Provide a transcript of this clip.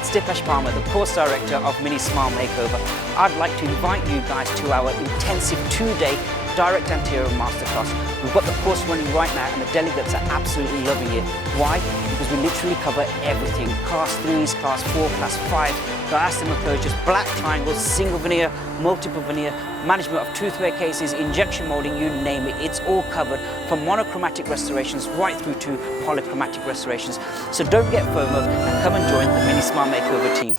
it's Dipesh Palmer, the course director of Mini Smile Makeover. I'd like to invite you guys to our intensive 2-day direct anterior masterclass. We've got the course running right now and the delegates are absolutely loving it. Why? Because we literally cover everything. Class 3s, class 4, class 5, diastema closures, black triangles, single veneer, multiple veneer, management of tooth wear cases, injection molding, you name it. It's all covered from monochromatic restorations right through to polychromatic restorations. So don't get FOMO and come and join the Mini Smile Makeover team.